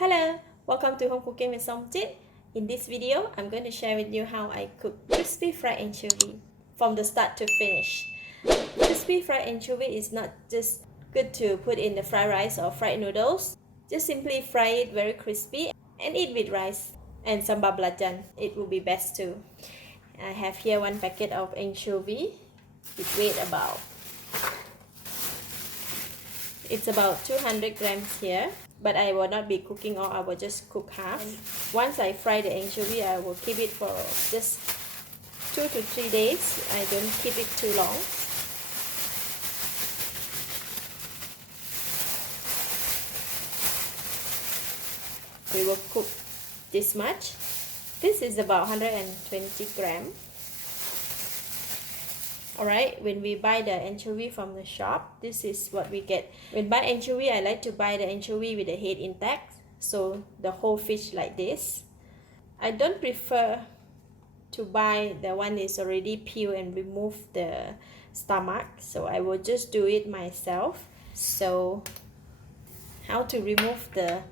Hello, welcome to Home Cooking with Somjit. In this video, I'm going to share with you how I cook crispy fried anchovy from the start to finish. Crispy fried anchovy is not just good to put in the fried rice or fried noodles. Just simply fry it very crispy and eat with rice and sambal belacan. It will be best too. I have here one packet of anchovy. It's about 200 grams here. But I will not be cooking all, I will just cook half. Once I fry the anchovy, I will keep it for just 2 to 3 days. I don't keep it too long. We will cook this much. This is about 120 grams. Alright, when we buy the anchovy from the shop, this is what we get. When buy anchovy, I like to buy the anchovy with the head intact, so the whole fish like this. I don't prefer to buy the one is already peeled and remove the stomach, so I will just do it myself. So how to remove the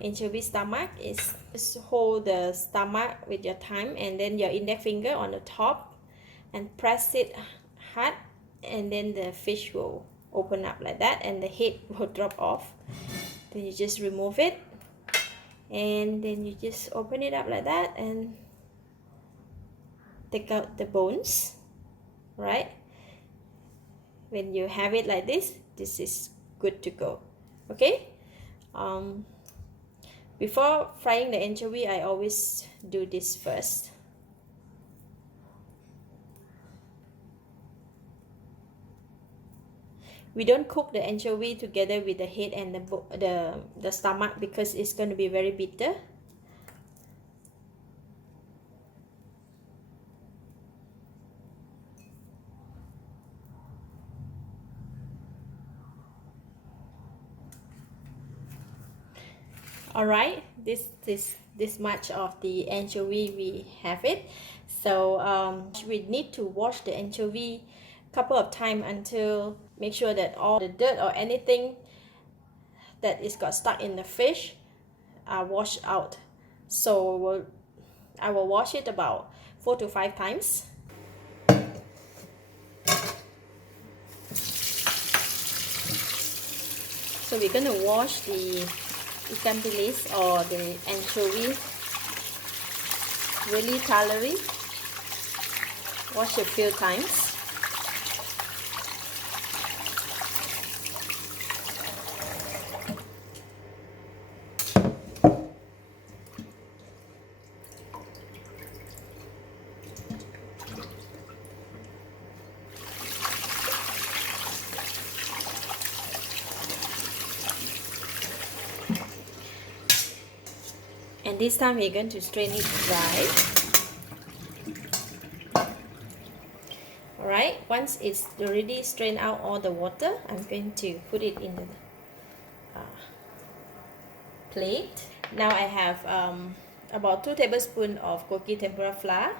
anchovy stomach is just hold the stomach with your thumb and then your index finger on the top and press it hard, and then the fish will open up like that and the head will drop off. Then you just remove it and then you just open it up like that and take out the bones. Right, when you have it like this is good to go. Okay, before frying the anchovy, I always do this first. We don't cook the anchovy together with the head and the stomach because it's going to be very bitter. Alright, this much of the anchovy we have it. So we need to wash the anchovy couple of times until make sure that all the dirt or anything that is got stuck in the fish are washed out. So I will wash it about 4 to 5 times. So we're going to wash the ikan bilis or the anchovy really thoroughly. Wash a few times. And this time we're going to strain it dry. Alright, once it's already strained out all the water, I'm going to put it in the plate. Now I have about 2 tablespoons of koki tempura flour,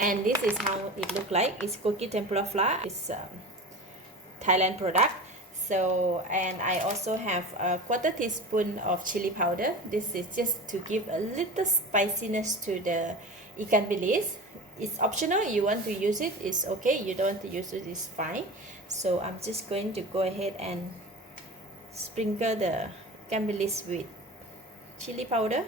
and this is how it looks like. It's koki tempura flour. It's Thailand product. So, and I also have a 1/4 teaspoon of chili powder. This is just to give a little spiciness to the ikan bilis. It's optional. You want to use it, it's okay. You don't want to use it, it's fine. So I'm just going to go ahead and sprinkle the ikan bilis with chili powder.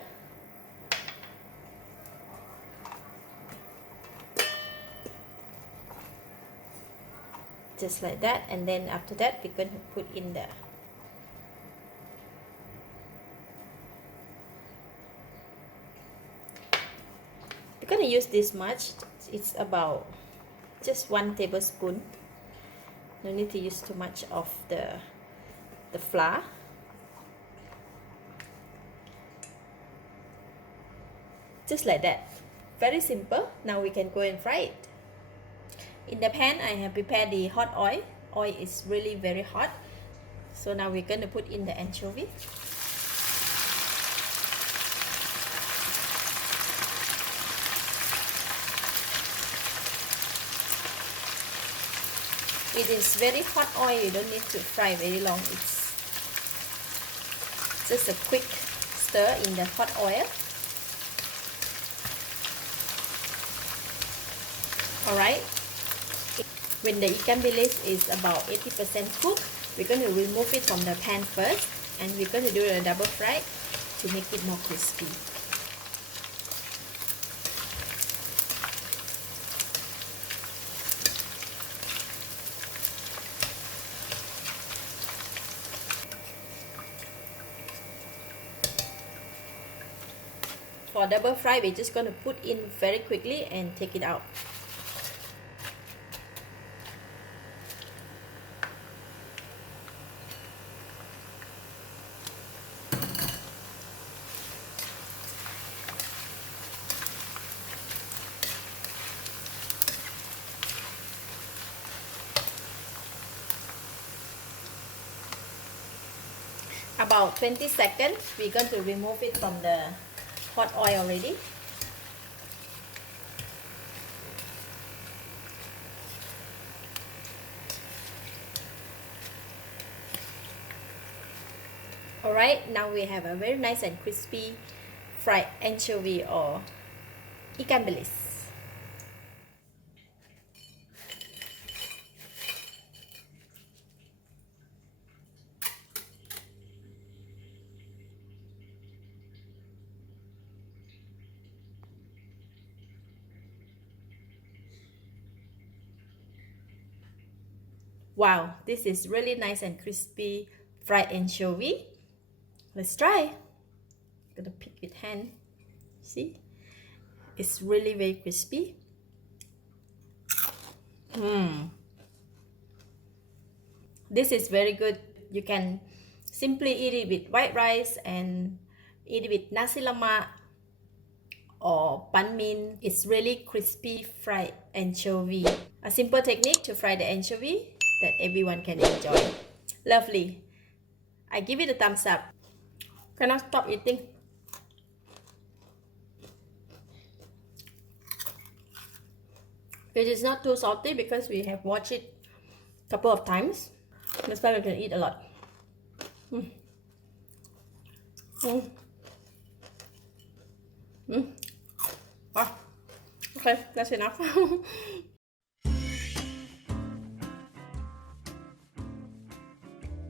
Just like that, and then after that we're going to put in the we're going to use this much. It's about just 1 tablespoon. No need to use too much of the flour. Just like that, very simple. Now we can go and fry it. In the pan, I have prepared the hot oil. Oil is really very hot. So now we're going to put in the anchovy. It is very hot oil. You don't need to fry very long. It's just a quick stir in the hot oil. Alright, when the ikan bilis is about 80% cooked, we're going to remove it from the pan first, and we're going to do a double fry to make it more crispy. For double fry, we're just going to put in very quickly and take it out. About 20 seconds, we're going to remove it from the hot oil already. Alright, now we have a very nice and crispy fried anchovy or ikan bilis. Wow, this is really nice and crispy fried anchovy. Let's try. I'm gonna pick with hand. See? It's really very crispy. This is very good. You can simply eat it with white rice and eat it with nasi lemak or banh mi. It's really crispy fried anchovy. A simple technique to fry the anchovy that everyone can enjoy. Lovely. I give it a thumbs up. Cannot stop eating. It is not too salty because we have watched it a couple of times. That's why we can eat a lot. Ah, okay, that's enough.